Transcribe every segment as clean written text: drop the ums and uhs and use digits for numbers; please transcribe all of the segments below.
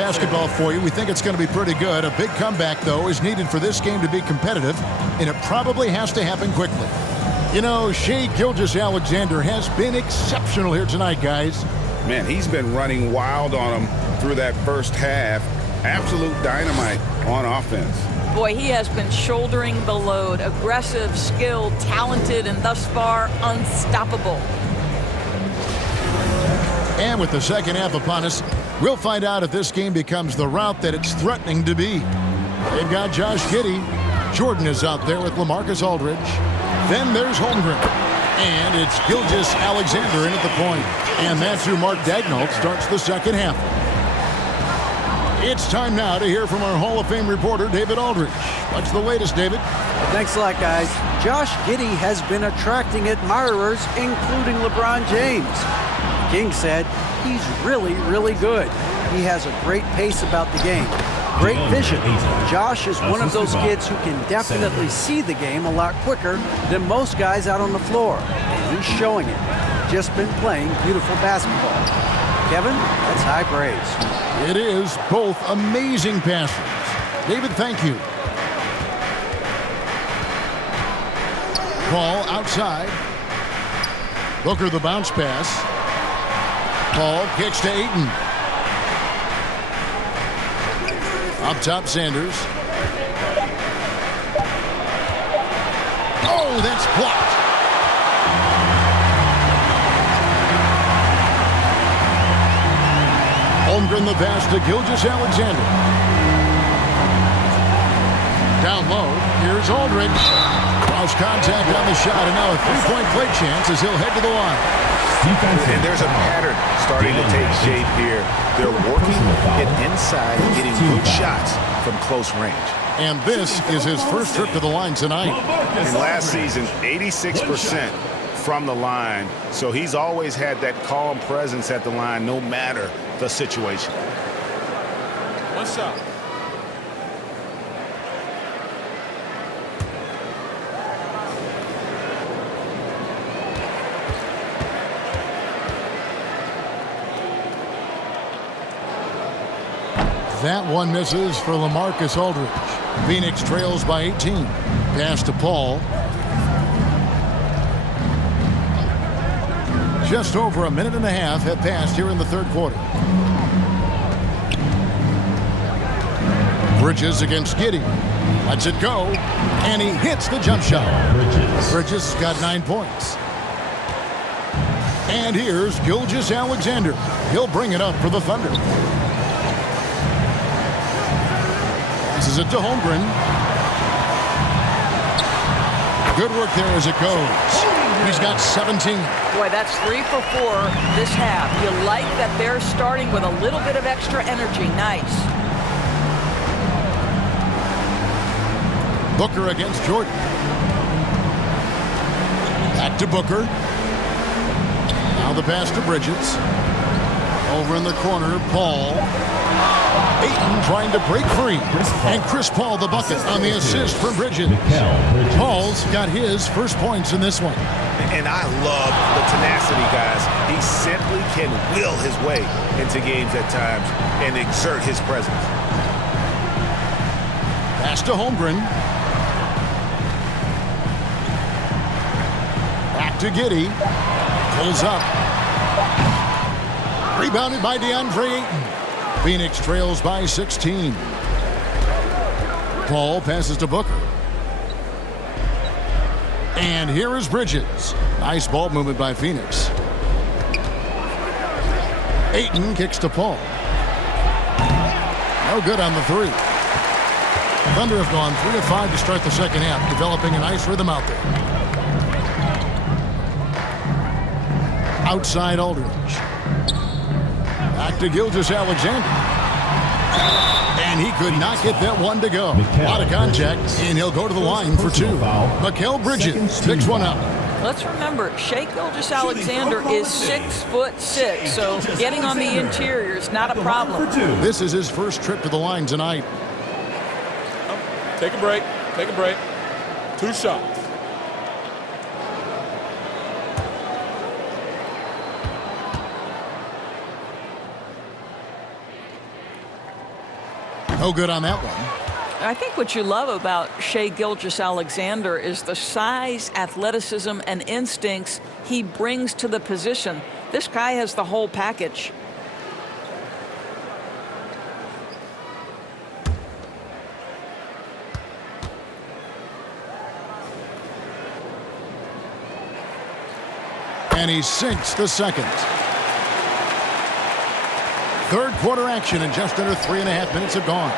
basketball for you. We think it's going to be pretty good. A big comeback, though, is needed for this game to be competitive, and it probably has to happen quickly. You know, Shai Gilgeous-Alexander has been exceptional here tonight, guys. Man, he's been running wild on them through that first half. Absolute dynamite on offense. Boy, he has been shouldering the load. Aggressive, skilled, talented, and thus far unstoppable. And with the second half upon us, we'll find out if this game becomes the route that it's threatening to be. They've got Josh Giddey. Jordan is out there with LaMarcus Aldridge. Then there's Holmgren. And it's Gilgeous-Alexander in at the point. And that's who Mark Daigneault starts the second half. It's time now to hear from our Hall of Fame reporter, David Aldridge. What's the latest, David? Thanks a lot, guys. Josh Giddey has been attracting admirers, including LeBron James. King said he's really, really good. He has a great pace about the game. Great vision. Josh is one of those kids who can definitely see the game a lot quicker than most guys out on the floor. And he's showing it. Just been playing beautiful basketball. Kevin, that's high praise. It is both amazing passes. David, thank you. Paul outside. Booker the bounce pass. Paul kicks to Ayton. Up top, Sanders. Oh, that's blocked. Holmgren the pass to Gilgeous-Alexander. Down low, here's Aldridge. Lost contact on the shot, and now a three-point play chance as he'll head to the line. And there's a pattern starting to take shape here. They're working it inside, getting good shots from close range. And this is his first trip to the line tonight. And last season, 86% from the line. So he's always had that calm presence at the line, no matter the situation. One shot. That one misses for LaMarcus Aldridge. Phoenix trails by 18. Pass to Paul. Just over a minute and a half have passed here in the third quarter. Bridges against Giddey. Lets it go. And he hits the jump shot. Bridges got 9 points. And here's Gilgeous-Alexander. He'll bring it up for the Thunder. Passes it to Holmgren. Good work there as it goes. He's got 17. Boy, that's 3 for 4 this half. You like that they're starting with a little bit of extra energy. Nice. Booker against Jordan. Back to Booker. Now the pass to Bridges. Over in the corner, Paul. Ayton trying to break free. And Chris Paul the bucket on the assist from Bridges. Paul's got his first points in this one. And I love the tenacity, guys. He simply can will his way into games at times and exert his presence. Pass to Holmgren. Back to Giddey. Pulls up. Rebounded by DeAndre Ayton. Phoenix trails by 16. Paul passes to Booker. And here is Bridges. Nice ball movement by Phoenix. Ayton kicks to Paul. No good on the three. Thunder have gone 3 of 5 to start the second half, developing a nice rhythm out there. Outside Aldridge. Back to Gilgeous-Alexander. And he could not get that one to go. A lot of contact, and he'll go to the line for 2. Mikal Bridges picks one up. Let's remember, Shai Gilgeous-Alexander is 6'6", so getting on the interior is not a problem. This is his first trip to the line tonight. Take a break. Take a break. 2 shots. No good on that one. I think what you love about Shai Gilgeous-Alexander is the size, athleticism, and instincts he brings to the position. This guy has the whole package. And he sinks the second. Third quarter action, and just under 3.5 minutes have gone.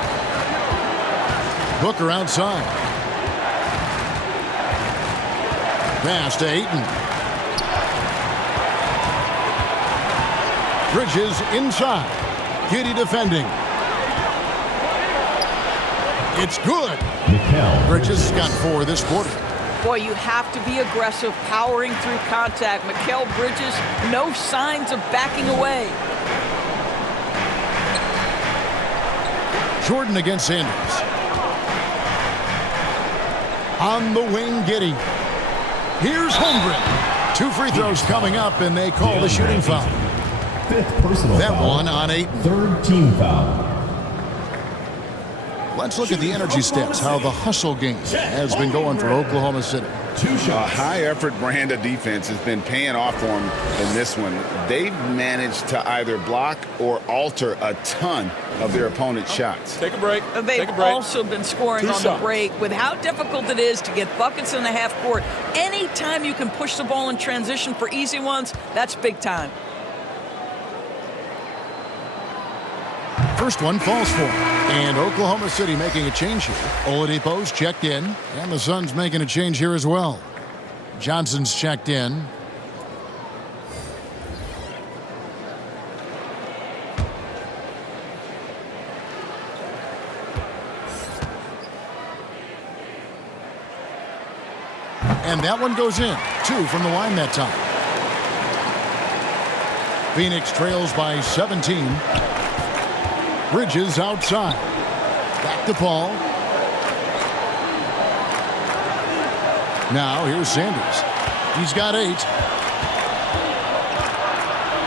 Booker outside. Pass to Ayton. Bridges inside. Giddey defending. It's good. Bridges has got 4 this quarter. Boy, you have to be aggressive, powering through contact. Mikal Bridges, no signs of backing away. Jordan against Sanders. On the wing, Giddey. Here's Holmgren. 2 free throws coming up, and they call the shooting foul. 5th personal That foul. one on Ayton. 3rd team foul. Let's look at the energy stats, how the hustle game has been going for Oklahoma City. 2 A shots. high-effort brand of defense has been paying off for them in this one. They've managed to either block or alter a ton of their opponent's shots. Take a break. They've Take a break. also been scoring 2 on shots. the break with how difficult it is to get buckets in the half court. Anytime you can push the ball in transition for easy ones, that's big time. First one falls for him. And Oklahoma City making a change here. Oladipo's checked in, and the Suns making a change here as well. Johnson's checked in. And that one goes in. 2 from the line that time. Phoenix trails by 17. Bridges outside. Back to Paul. Now here's Sanders. He's got 8.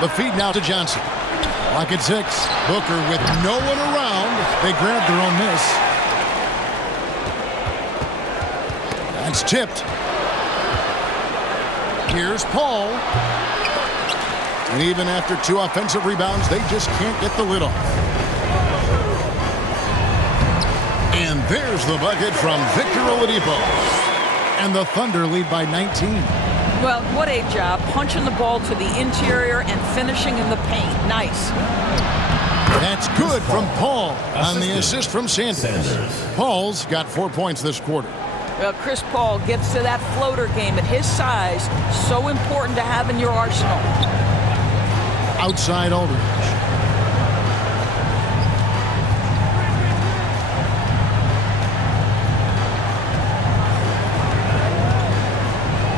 The feed now to Johnson. Clock at 6. Booker with no one around. They grabbed their own miss. That's tipped. Here's Paul. And even after 2 offensive rebounds, they just can't get the lid off. And there's the bucket from Victor Oladipo. And the Thunder lead by 19. Well, what a job punching the ball to the interior and finishing in the paint. Nice. That's good from Paul on the assist from Sanders. Paul's got 4 points this quarter. Well, Chris Paul gets to that floater game at his size. So important to have in your arsenal. Outside Aldridge.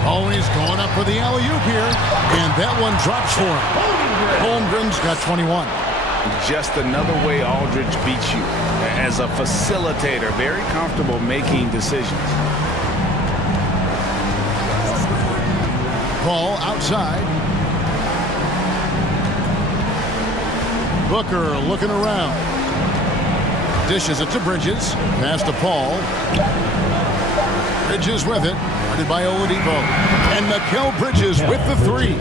Always going up for the alley-oop here. And that one drops for him. Holmgren's got 21. Just another way Aldridge beats you. As a facilitator, very comfortable making decisions. Paul outside. Booker looking around. Dishes it to Bridges. Pass to Paul. Bridges with it. Guarded by Oladipo. And Mikal Bridges with the 3.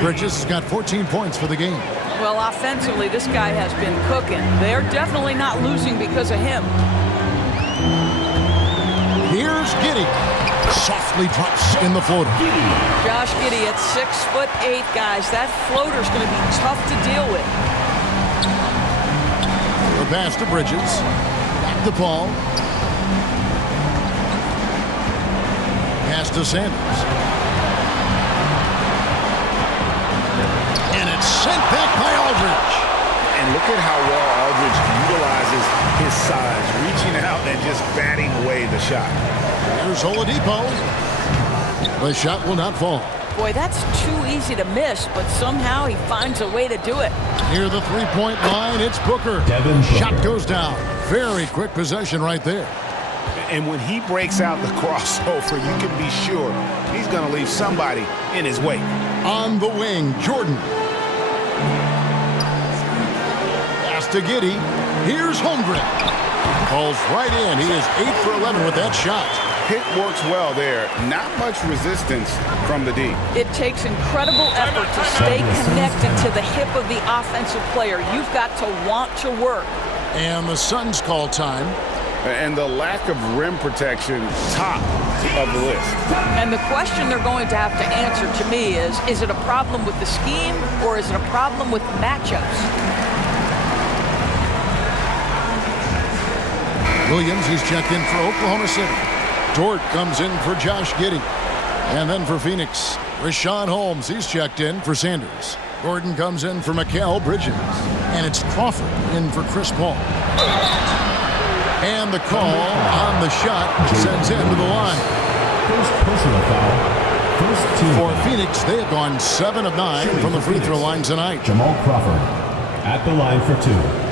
Bridges has got 14 points for the game. Well, offensively, this guy has been cooking. They're definitely not losing because of him. Here's Giddey. Softly drops in the floater. Josh Giddey at 6'8", guys. That floater's going to be tough to deal with. The pass to Bridges. Back to Paul. Pass to Sanders. And it's sent back by Aldridge. And look at how well Aldridge utilizes his size, reaching out and just batting away the shot. Here's Oladipo. The shot will not fall. Boy, that's too easy to miss, but somehow he finds a way to do it. Near the three-point line, it's Booker. Devin Booker. Shot goes down. Very quick possession right there. And when he breaks out the crossover, you can be sure he's going to leave somebody in his wake. On the wing, Jordan. Pass to Giddey. Here's Holmgren. Falls right in. He is 8 for 11 with that shot. Hit works well there. Not much resistance from the D. It takes incredible effort to stay connected to the hip of the offensive player. You've got to want to work. And the Suns call time. And the lack of rim protection, top of the list. And the question they're going to have to answer to me is it a problem with the scheme or is it a problem with matchups? Williams, he's checked in for Oklahoma City. Dort comes in for Josh Giddey. And then for Phoenix, Richaun Holmes, he's checked in for Sanders. Gordon comes in for Mikal Bridges. And it's Crawford in for Chris Paul. And the call on the shot sends him to the line. First personal foul. First team For foul. Phoenix, they have gone 7 of 9 from the free throw line tonight. Jamal Crawford at the line for 2.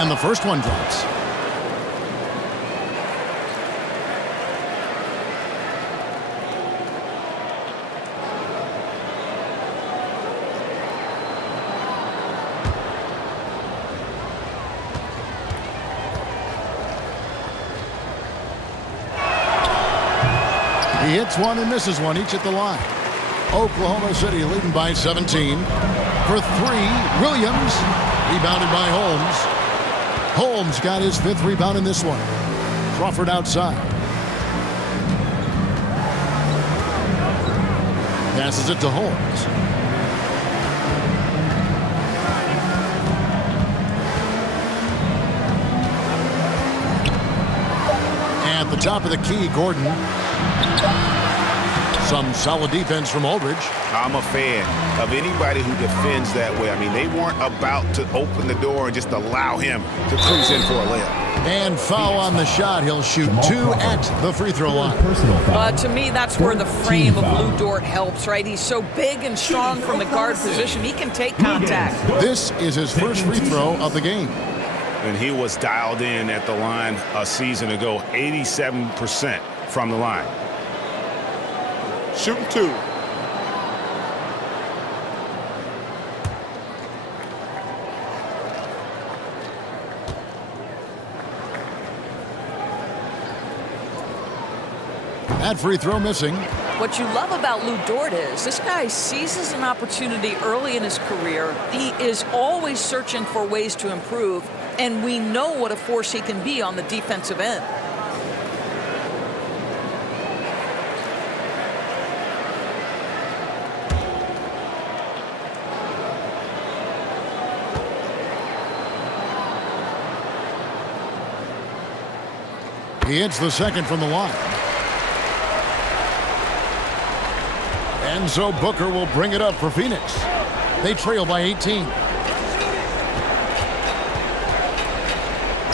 And the first one drops. He hits one and misses one, each at the line. Oklahoma City leading by 17. For 3, Williams, rebounded by Holmes. Holmes got his 5th rebound in this one. Crawford outside. Passes it to Holmes. At the top of the key, Gordon. Some solid defense from Aldridge. I'm a fan of anybody who defends that way. I mean, they weren't about to open the door and just allow him to cruise in for a layup. And foul on the shot. He'll shoot 2 at the free throw line. Personal foul. To me, that's where the frame of Lou Dort helps, right? He's so big and strong from the guard position. He can take contact. This is his first free throw of the game. And he was dialed in at the line a season ago, 87% from the line. Shooting 2. That free throw missing. What you love about Lou Dort is this guy seizes an opportunity early in his career. He is always searching for ways to improve, and we know what a force he can be on the defensive end. He hits the second from the line. And so Booker will bring it up for Phoenix. They trail by 18.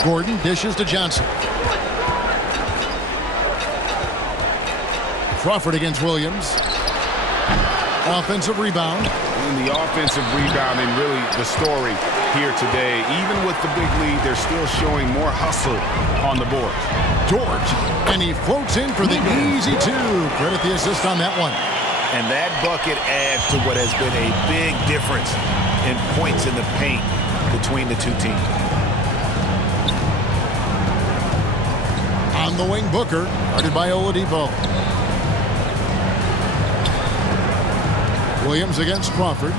Gordon dishes to Johnson. Crawford against Williams. Offensive rebound. And the offensive rebound and really the story here today. Even with the big lead, they're still showing more hustle on the board. Dort. And he floats in for the easy 2. Credit the assist on that one. And that bucket adds to what has been a big difference in points in the paint between the two teams. On the wing, Booker, guarded by Oladipo. Williams against Crawford.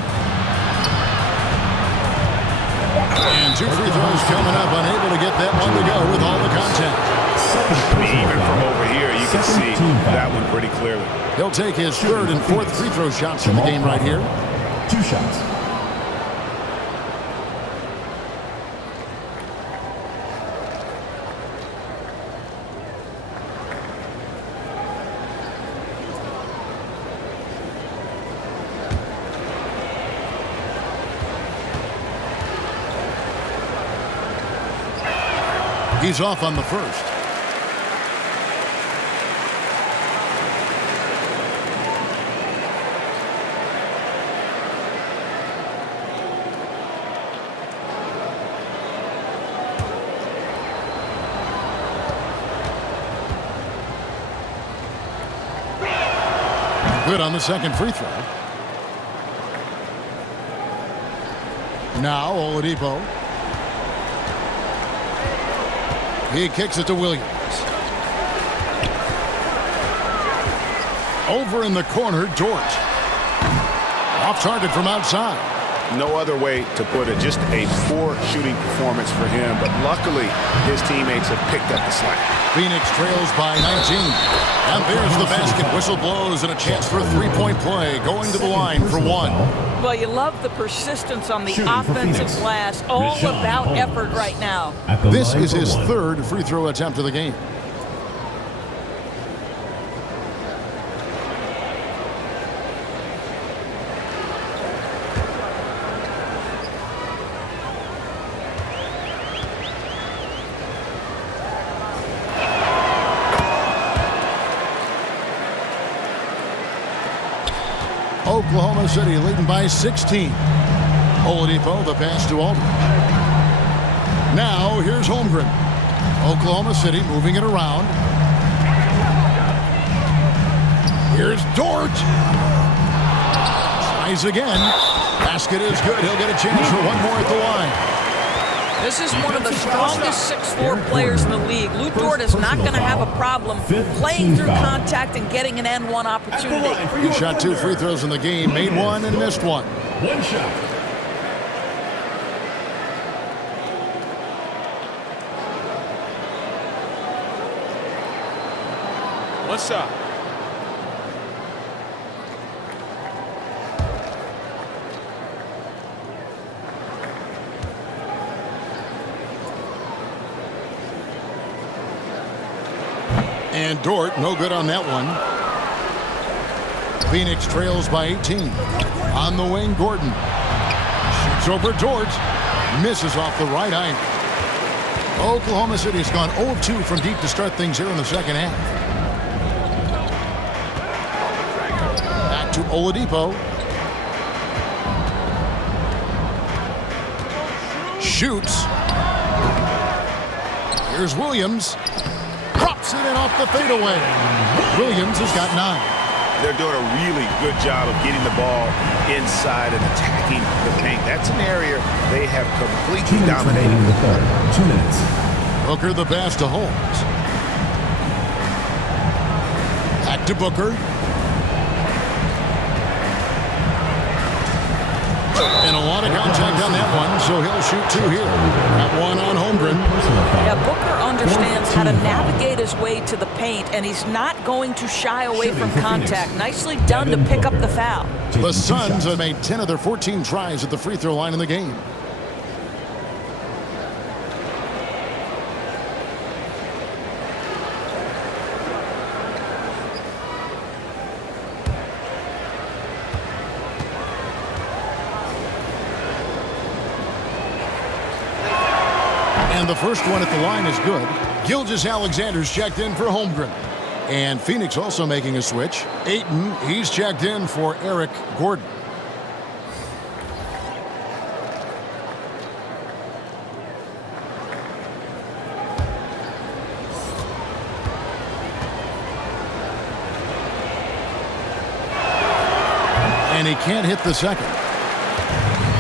And 2 free throws coming up, unable to get that one to go with all the contact. Even from over here, you can see that one pretty clearly. He'll take his 3rd and 4th free throw shots in the game right here. 2 shots. He's off on the first. Good on the second free throw. Now Oladipo. He kicks it to Williams. Over in the corner, Dort. Off target from outside. No other way to put it. Just a poor shooting performance for him. But luckily, his teammates have picked up the slack. Phoenix trails by 19. And there's the basket. Whistle blows and a chance for a three-point play. Going to the line for one. Well, you love the persistence on the Shooting for offensive Phoenix. glass. All Rashawn about Holmes. effort right now. At the This line is for his one. third free throw attempt of the game. Oklahoma City leading by 16. Oladipo, the pass to Aldridge. Now here's Holmgren. Oklahoma City moving it around. Here's Dort. Tries again. Basket is good. He'll get a chance for one more at the line. This is one of the strongest 6'4" players in the league. Lou Dort is not going to have a problem playing through contact and getting an N1 opportunity. He shot 2 free throws in the game, made one and missed one. One shot. One shot. And Dort, no good on that one. Phoenix trails by 18. On the wing, Gordon. Shoots over Dort. Misses off the right iron. Oklahoma City's gone 0 of 2 from deep to start things here in the second half. Back to Oladipo. Shoots. Here's Williams. Drops it in off the fadeaway. Williams has got 9. They're doing a really good job of getting the ball inside and attacking the paint. That's an area they have completely 2 minutes dominated. remaining in the third. 2 minutes. Booker the pass to Holmes. Back to Booker. And a lot of contact on that one, so he'll shoot 2 here. That one on Holmgren. Yeah, Booker understands how to navigate his way to the paint, and he's not going to shy away from contact. Nicely done to pick up the foul. The Suns have made 10 of their 14 tries at the free throw line in the game. And the first one at the line is good. Gilgeous-Alexander's checked in for Holmgren. And Phoenix also making a switch. Ayton, he's checked in for Eric Gordon. And he can't hit the second.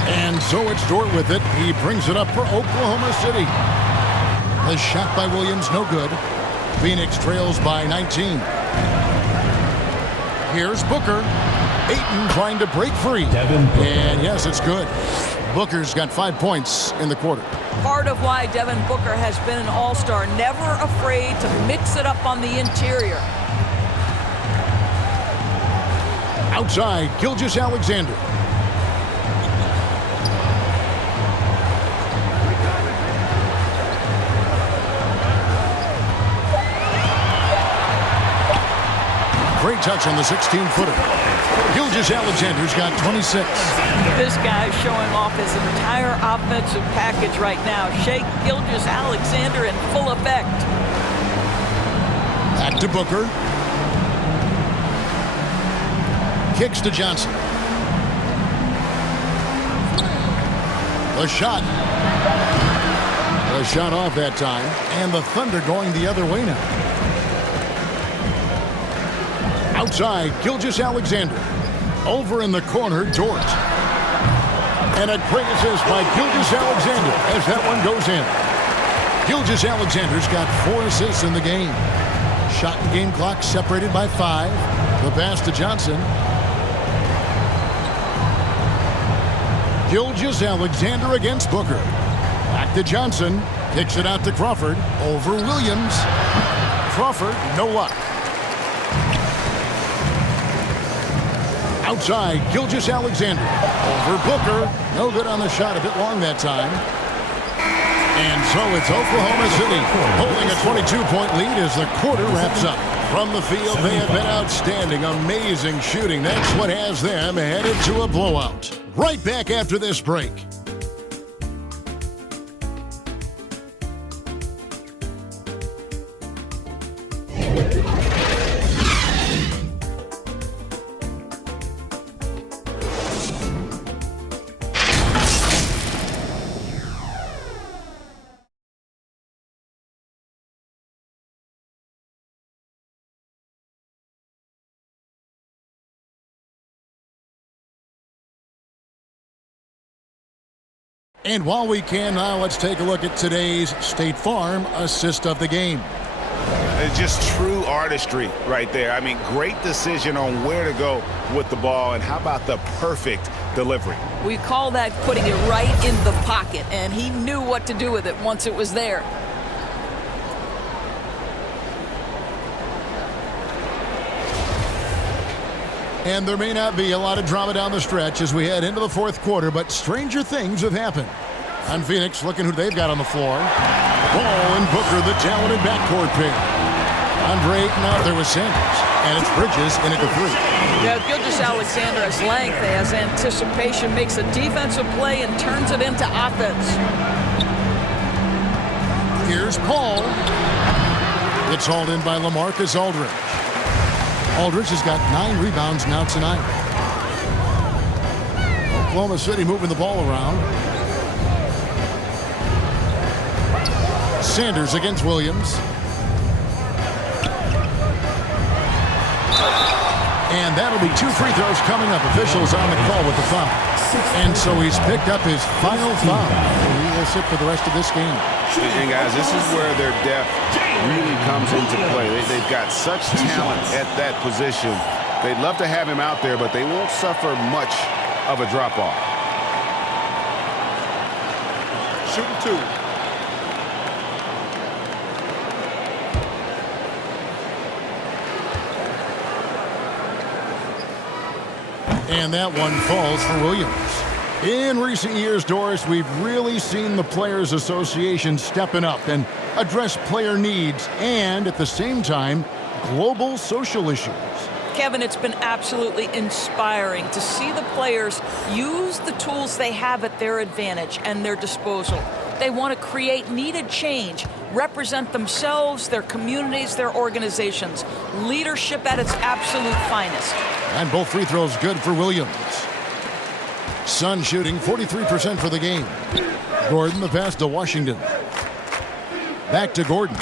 And so it's Dort with it. He brings it up for Oklahoma City. The shot by Williams, no good. Phoenix trails by 19. Here's Booker. Ayton trying to break free. Devin Booker. And yes, it's good. Booker's got 5 points in the quarter. Part of why Devin Booker has been an all-star, never afraid to mix it up on the interior. Outside, Gilgeous-Alexander. Great touch on the 16-footer. Gilgeous-Alexander's got 26. This guy's showing off his entire offensive package right now. Shea Gilgeous-Alexander in full effect. Back to Booker. Kicks to Johnson. The shot. The shot off that time. And the Thunder going the other way now. Outside, Gilgeous Alexander. Over in the corner, Dort. And a great assist by Gilgeous Alexander as that one goes in. Gilgeous Alexander's got 4 assists in the game. Shot and game clock separated by 5. The pass to Johnson. Gilgeous Alexander against Booker. Back to Johnson. Kicks it out to Crawford. Over Williams. Crawford, no luck. Outside, Gilgeous Alexander. Over Booker. No good on the shot, a bit long that time. And so it's Oklahoma City holding a 22-point lead as the quarter wraps up. From the field, they have been outstanding, amazing shooting. That's what has them headed to a blowout. Right back after this break. And while we can now, let's take a look at today's State Farm assist of the game. It's just true artistry right there. I mean, great decision on where to go with the ball, and how about the perfect delivery? We call that putting it right in the pocket, and he knew what to do with it once it was there. And there may not be a lot of drama down the stretch as we head into the fourth quarter, but stranger things have happened. On Phoenix, looking who they've got on the floor. Ball and Booker, the talented backcourt pair. Andre Ayton out there with Sanders. And it's Bridges in at the 3. Yeah, Gilgeous Alexander has length, has anticipation, makes a defensive play, and turns it into offense. Here's Paul. It's hauled in by LaMarcus Aldridge. Aldridge has got 9 rebounds now tonight. Oklahoma City moving the ball around. Sanders against Williams. And that'll be 2 free throws coming up. Officials on the call with the foul. And so he's picked up his final foul. He will sit for the rest of this game. And guys, this is where their depth really comes into play. They've got such talent at that position. They'd love to have him out there, but they won't suffer much of a drop-off. Shooting 2. And that one falls for Williams. In recent years, Doris, we've really seen the Players Association stepping up and address player needs and, at the same time, global social issues. Kevin, it's been absolutely inspiring to see the players use the tools they have at their advantage and their disposal. They want to create needed change, represent themselves, their communities, their organizations. Leadership at its absolute finest. And both free throws good for Williams. Sun shooting 43% for the game. Gordon the pass to Washington. Back to Gordon.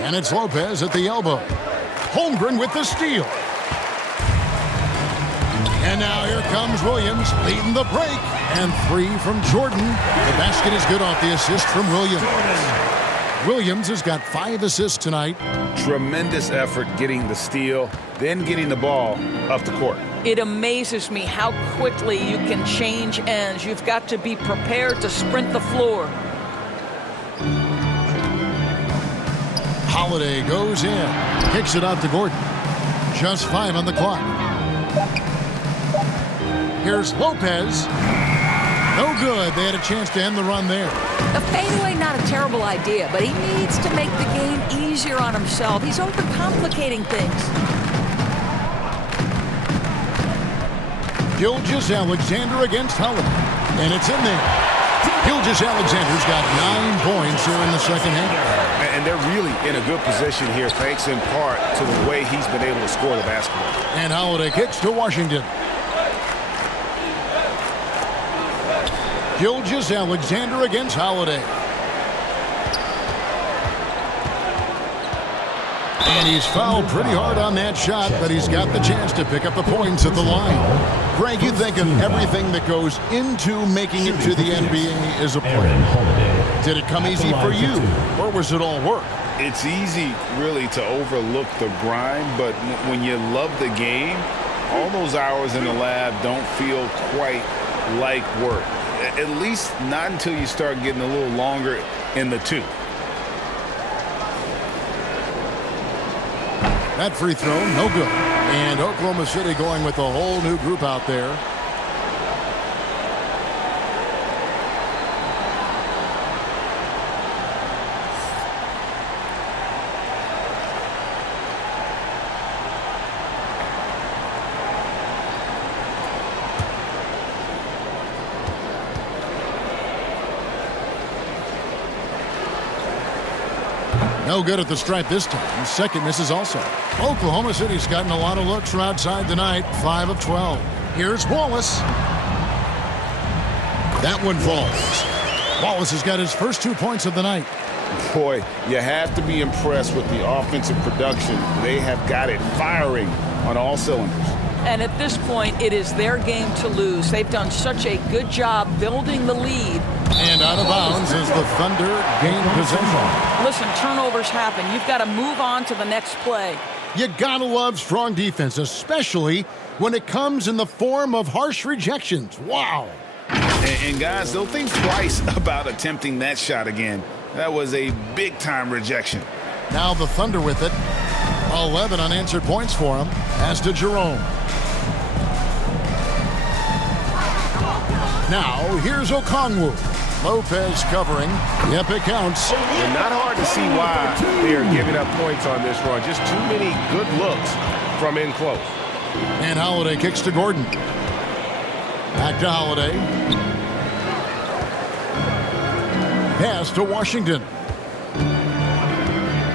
And it's Lopez at the elbow. Holmgren with the steal. And now here comes Williams leading the break. And 3 from Jordan. The basket is good off the assist from Williams. Williams has got 5 assists tonight. Tremendous effort getting the steal, then getting the ball up the court. It amazes me how quickly you can change ends. You've got to be prepared to sprint the floor. Holiday goes in. Kicks it out to Gordon. Just 5 on the clock. Here's Lopez. No good. They had a chance to end the run there. The fadeaway, not a terrible idea, but he needs to make the game easier on himself. He's overcomplicating things. Gilgeous Alexander against Holiday. And it's in there. Gilgeous Alexander's got 9 points here in the second half. And they're really in a good position here, thanks in part to the way he's been able to score the basketball. And Holiday kicks to Washington. Gilgeous Alexander against Holiday. And he's fouled pretty hard on that shot, but he's got the chance to pick up the points at the line. Greg, you think of everything that goes into making it to the NBA as a player. Did it come easy for you, or was it all work? It's easy, really, to overlook the grind, but when you love the game, all those hours in the lab don't feel quite like work. At least not until you start getting a little longer in the tooth. That free throw, no good. And Oklahoma City going with a whole new group out there. No good at the stripe this time. Second misses also. Oklahoma City's gotten a lot of looks from outside tonight. 5 of 12. Here's Wallace. That one falls. Wallace has got his first 2 points of the night. Boy, you have to be impressed with the offensive production. They have got it firing on all cylinders. And at this point, it is their game to lose. They've done such a good job building the lead. And out of bounds as the Thunder gain possession. Listen, turnovers happen. You've got to move on to the next play. You gotta love strong defense, especially when it comes in the form of harsh rejections. Wow. And guys, they'll think twice about attempting that shot again. That was a big-time rejection. Now the Thunder with it. 11 unanswered points for him. As to Jerome. Now here's Okongwu. Lopez covering. Yep, it counts. And not hard to see why they are giving up points on this run. Just too many good looks from in close. And Holiday kicks to Gordon. Back to Holiday. Pass to Washington.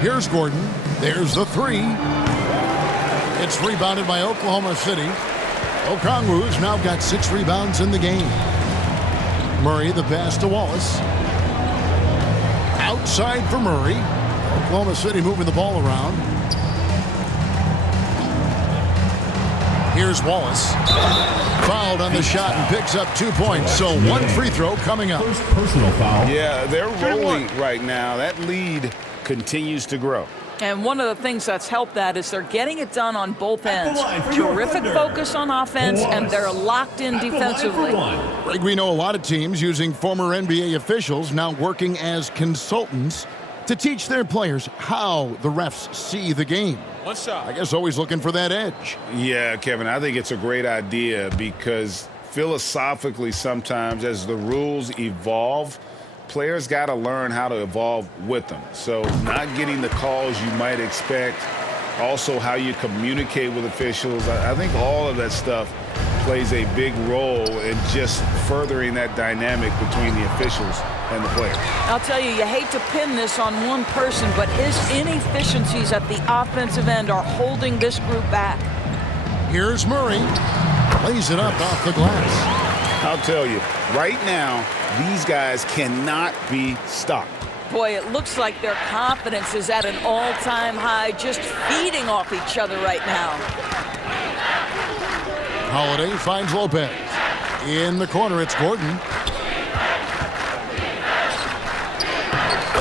Here's Gordon. There's the three. It's rebounded by Oklahoma City. Okongwu's now got 6 rebounds in the game. Murray, the pass to Wallace. Outside for Murray. Oklahoma City moving the ball around. Here's Wallace. Fouled on the shot and picks up 2 points. So 1 free throw coming up. First personal foul. Yeah, they're rolling right now. That lead continues to grow. And one of the things that's helped that is they're getting it done on both ends. line for your Terrific Thunder. focus on offense, and they're locked in At the line for defensively. one. Greg, we know a lot of teams using former NBA officials now working as consultants to teach their players how the refs see the game. One shot. I guess always looking for that edge. Yeah, Kevin, I think it's a great idea because philosophically sometimes as the rules evolve, players got to learn how to evolve with them. So not getting the calls you might expect, also how you communicate with officials. I think all of that stuff plays a big role in just furthering that dynamic between the officials and the players. I'll tell you, you hate to pin this on one person, but his inefficiencies at the offensive end are holding this group back. Here's Murray. Lays it up off the glass. I'll tell you, right now, these guys cannot be stopped. Boy, it looks like their confidence is at an all-time high, just feeding off each other right now. Holiday finds Lopez. In the corner, it's Gordon.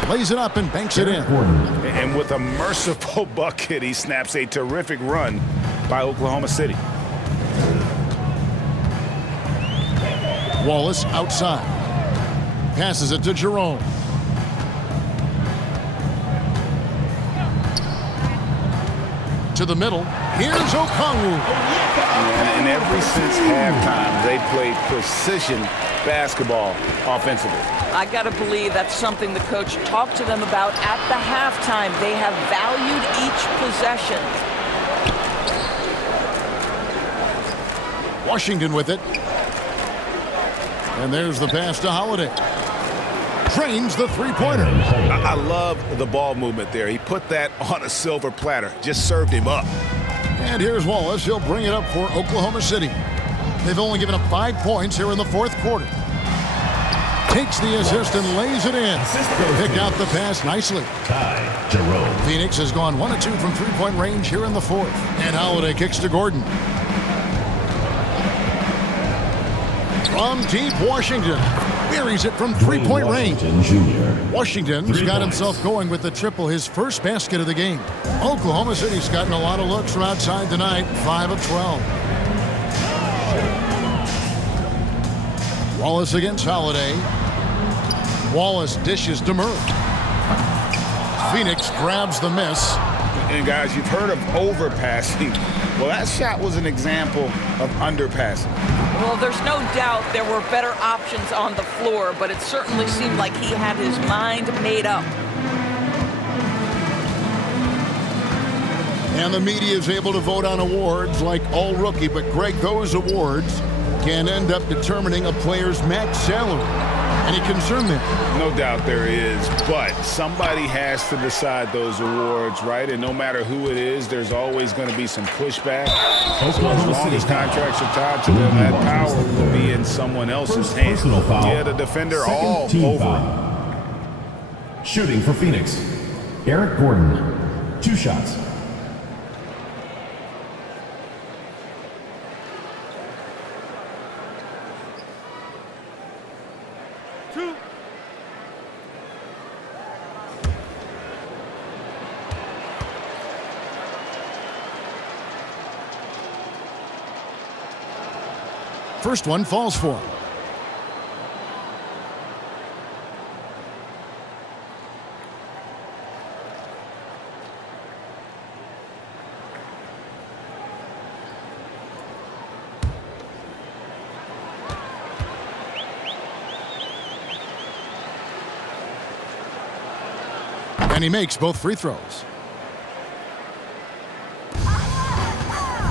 Lays it up and banks it in. And with a merciful bucket, he snaps a terrific run by Oklahoma City. Wallace outside. Passes it to Jerome. To the middle. Here's Okongwu. And ever since halftime, they played precision basketball offensively. I got to believe that's something the coach talked to them about at the halftime. They have valued each possession. Washington with it. And there's the pass to Holiday. Trains the three-pointer. I love the ball movement there. He put that on a silver platter. Just served him up. And here's Wallace. He'll bring it up for Oklahoma City. They've only given up 5 points here in the fourth quarter. Takes the assist and lays it in. Picked out the pass nicely. Ty Jerome. Phoenix has gone 1 of 2 from three-point range here in the fourth. And Holiday kicks to Gordon. From deep, Washington buries it from three-point range. Washington Jr. Washington's 3 got points. himself going with the triple, his first basket of the game. Oklahoma City's gotten a lot of looks from outside tonight, 5 of 12. Wallace against Holiday. Wallace dishes to Murray. Phoenix grabs the miss. And guys, you've heard of overpassing. Well, that shot was an example of underpassing. Well, there's no doubt there were better options on the floor, but it certainly seemed like he had his mind made up. And the media is able to vote on awards like All Rookie, but Greg, those awards can end up determining a player's max salary. Any concern there? No doubt there is, but somebody has to decide those awards, right? And no matter who it is, there's always going to be some pushback. So as Oklahoma long City as contracts are tied to them, that power will be in someone else's First hands. personal foul. Yeah, the defender Second all team over. foul. Shooting for Phoenix. Eric Gordon. 2 shots. First one falls for him. And he makes both free throws.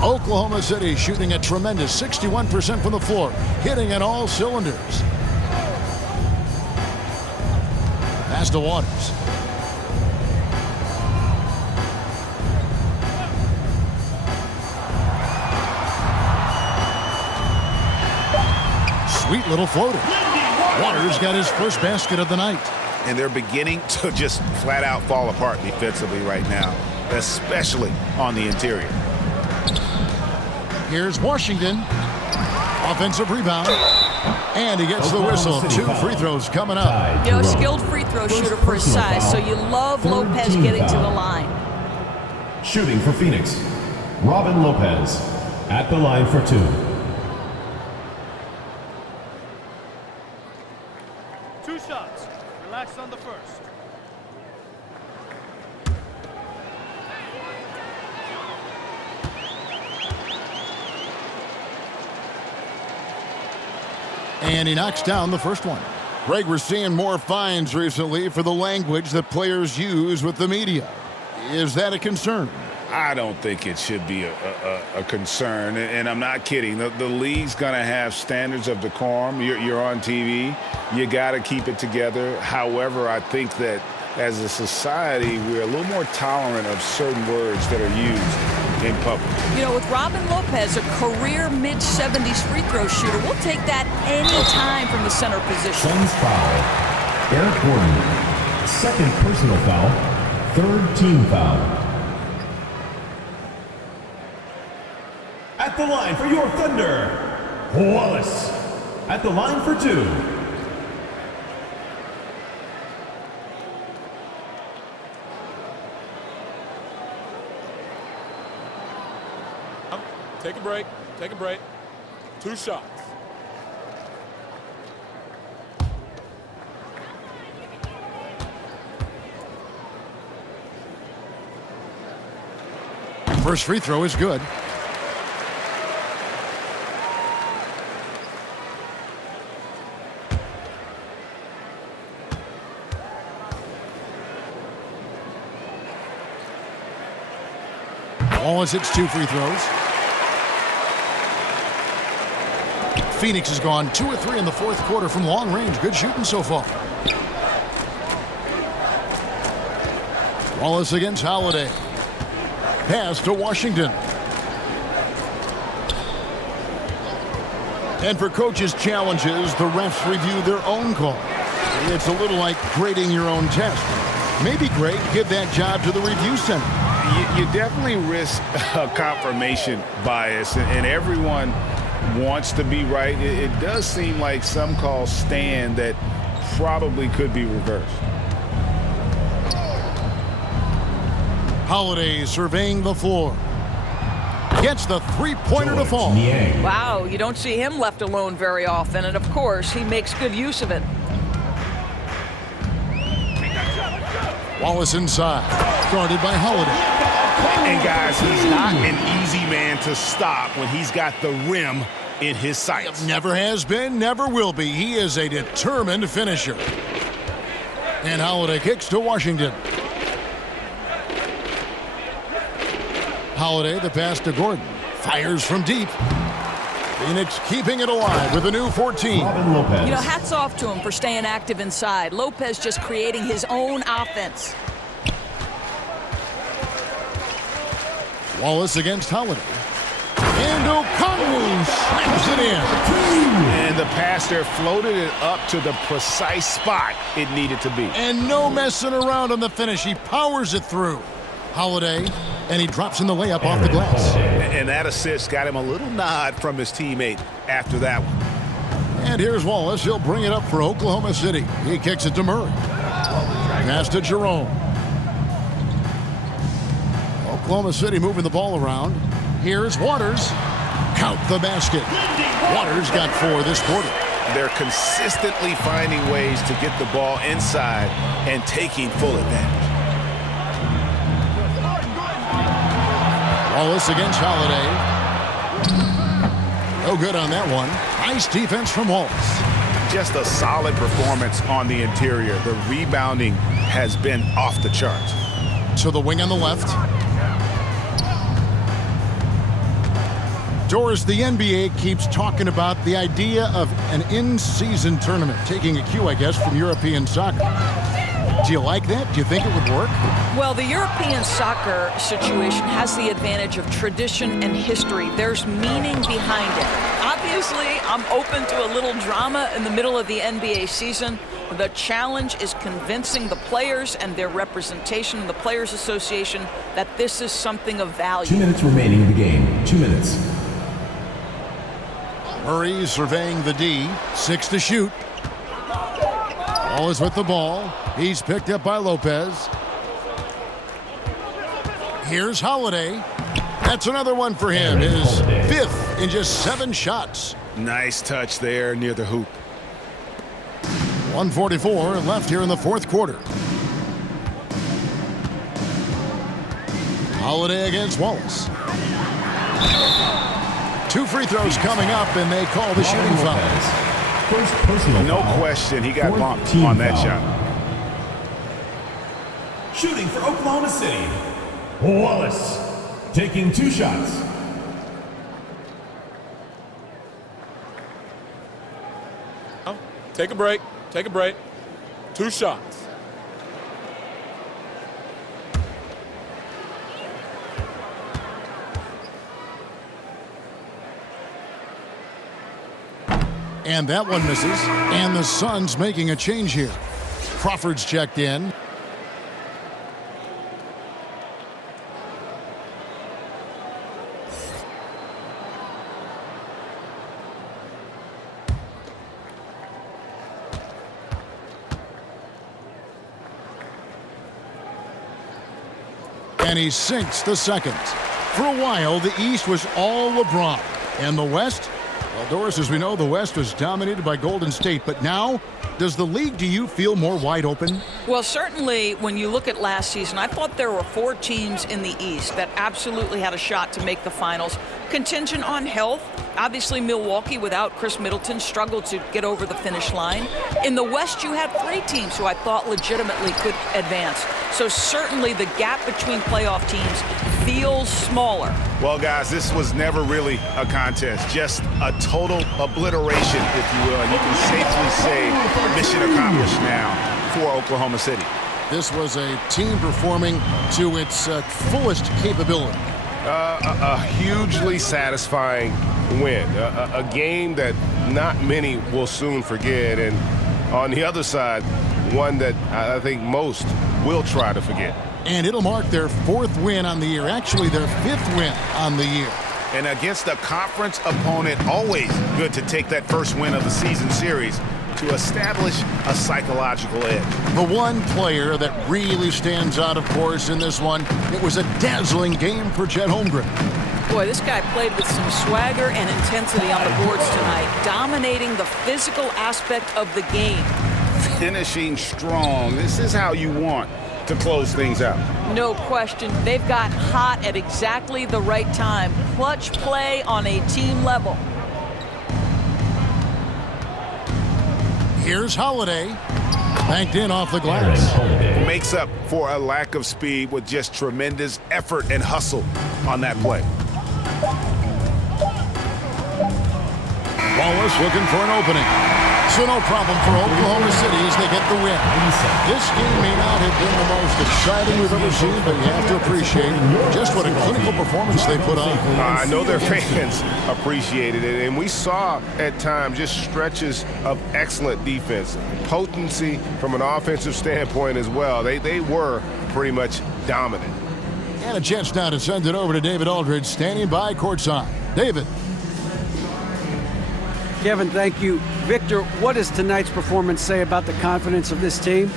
Oklahoma City shooting a tremendous 61% from the floor, hitting at all cylinders. Pass to Waters. Sweet little floater. Waters got his first basket of the night. And they're beginning to just flat out fall apart defensively right now, especially on the interior. Here's Washington. Offensive rebound. And he gets the whistle. 2 free throws coming up. Ty You know, a Jerome. skilled free throw First shooter for his personal size, so foul. you love Third Lopez team getting to foul. the line. Shooting for Phoenix. Robin Lopez. At the line for 2. Two shots. Relax on the first. And he knocks down the first one. Greg, we're seeing more fines recently for the language that players use with the media. Is that a concern? I don't think it should be a concern, and I'm not kidding. The league's going to have standards of decorum. You're on TV. You got to keep it together. However, I think that as a society, we're a little more tolerant of certain words that are used in public. You know, with Robin Lopez, a career mid-70s free throw shooter, we'll take that any time from the center position. Suns foul. Eric Gordon. Second personal foul. Third team foul. At the line for your Thunder, Wallace. At the line for 2. Take a break. Take a break. 2 shots. First free throw is good. Wallace hits 2 free throws. Phoenix has gone 2 of 3 in the fourth quarter from long range. Good shooting so far. Wallace against Holiday. Pass to Washington. And for coaches' challenges, the refs review their own call. It's a little like grading your own test. Maybe great, give that job to the review center. You definitely risk a confirmation bias, and everyone wants to be right. It does seem like some calls stand that probably could be reversed. Holiday surveying the floor. Gets the three-pointer to fall. Wow, you don't see him left alone very often, and of course, he makes good use of it. Wallace inside, guarded by Holiday. And guys, he's not an easy man to stop when he's got the rim in his sights. Never has been, never will be. He is a determined finisher. And Holiday kicks to Washington. Holiday, the pass to Gordon. Fires from deep. Phoenix keeping it alive with a new 14. You know, hats off to him for staying active inside. Lopez just creating his own offense. Wallace against Holiday. And Okongwu slams it in. And the passer floated it up to the precise spot it needed to be. And no messing around on the finish. He powers it through. Holiday, and he drops in the layup off the glass. And that assist got him a little nod from his teammate after that one. And here's Wallace. He'll bring it up for Oklahoma City. He kicks it to Murray. Pass to Jerome. Oklahoma City moving the ball around. Here's Waters. Count the basket. Waters got 4 this quarter. They're consistently finding ways to get the ball inside and taking full advantage. Wallace against Holiday. No good on that one. Nice defense from Wallace. Just a solid performance on the interior. The rebounding has been off the charts. To the wing on the left. Doris, the NBA keeps talking about the idea of an in-season tournament, taking a cue, I guess, from European soccer. Do you like that? Do you think it would work? Well, the European soccer situation has the advantage of tradition and history. There's meaning behind it. Obviously, I'm open to a little drama in the middle of the NBA season. The challenge is convincing the players and their representation in the Players Association that this is something of value. 2 minutes remaining in the game. 2 minutes. Murray surveying the D. 6 to shoot. Wallace with the ball. He's picked up by Lopez. Here's Holiday. That's another one for him. His 5th in just 7 shots. Nice touch there near the hoop. 1:44 left here in the 4th quarter. Holiday against Wallace. 2 free throws coming up, and they call the shooting foul. First personal No foul. question, he got Fourth bumped team on that foul. shot. Shooting for Oklahoma City. Wallace taking 2 shots. Take a break. Take a break. 2 shots. And that one misses. And the Suns making a change here. Crawford's checked in. And he sinks the second. For a while, the East was all LeBron. And the West? Well, Doris, as we know, the West was dominated by Golden State. But now, does the league, do you feel more wide open? Well, certainly when you look at last season, I thought there were 4 teams in the East that absolutely had a shot to make the finals. Contingent on health. Obviously, Milwaukee, without Chris Middleton, struggled to get over the finish line. In the West, you had 3 teams who I thought legitimately could advance. So certainly the gap between playoff teams feels smaller. Well, guys, this was never really a contest, just a total obliteration, if you will. And you can safely say mission accomplished now for Oklahoma City. This was a team performing to its fullest capability. A hugely satisfying win, a game that not many will soon forget, and on the other side, one that I think most will try to forget. And it'll mark their 4th win on the year, actually their 5th win on the year. And against a conference opponent, always good to take that first win of the season series to establish a psychological edge. The one player that really stands out, of course, in this one, it was a dazzling game for Chet Holmgren. Boy, this guy played with some swagger and intensity on the boards tonight, dominating the physical aspect of the game. Finishing strong. This is how you want to close things out. No question. They've got hot at exactly the right time. Clutch play on a team level. Here's Holiday. Banked in off the glass. Makes up for a lack of speed with just tremendous effort and hustle on that play. Wallace looking for an opening. So no problem for Oklahoma City as they get the win. This game may not have been the most exciting we've ever seen, but you have to appreciate just what a clinical performance they put on. I know their fans appreciated it, and we saw at times just stretches of excellent defense, potency from an offensive standpoint as well. They were pretty much dominant. And a chance now to send it over to David Aldridge, standing by courtside. David. Kevin, thank you. Victor, what does tonight's performance say about the confidence of this team?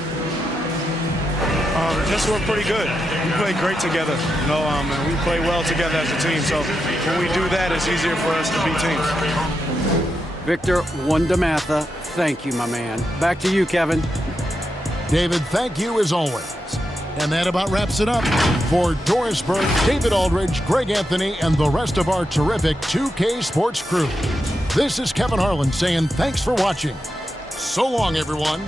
Just we're pretty good. We play great together, and we play well together as a team. So when we do that, it's easier for us to beat teams. Victor Wondermatha, thank you, my man. Back to you, Kevin. David, thank you as always. And that about wraps it up. For Doris Burke, David Aldridge, Greg Anthony, and the rest of our terrific 2K Sports crew, this is Kevin Harlan saying thanks for watching. So long, everyone.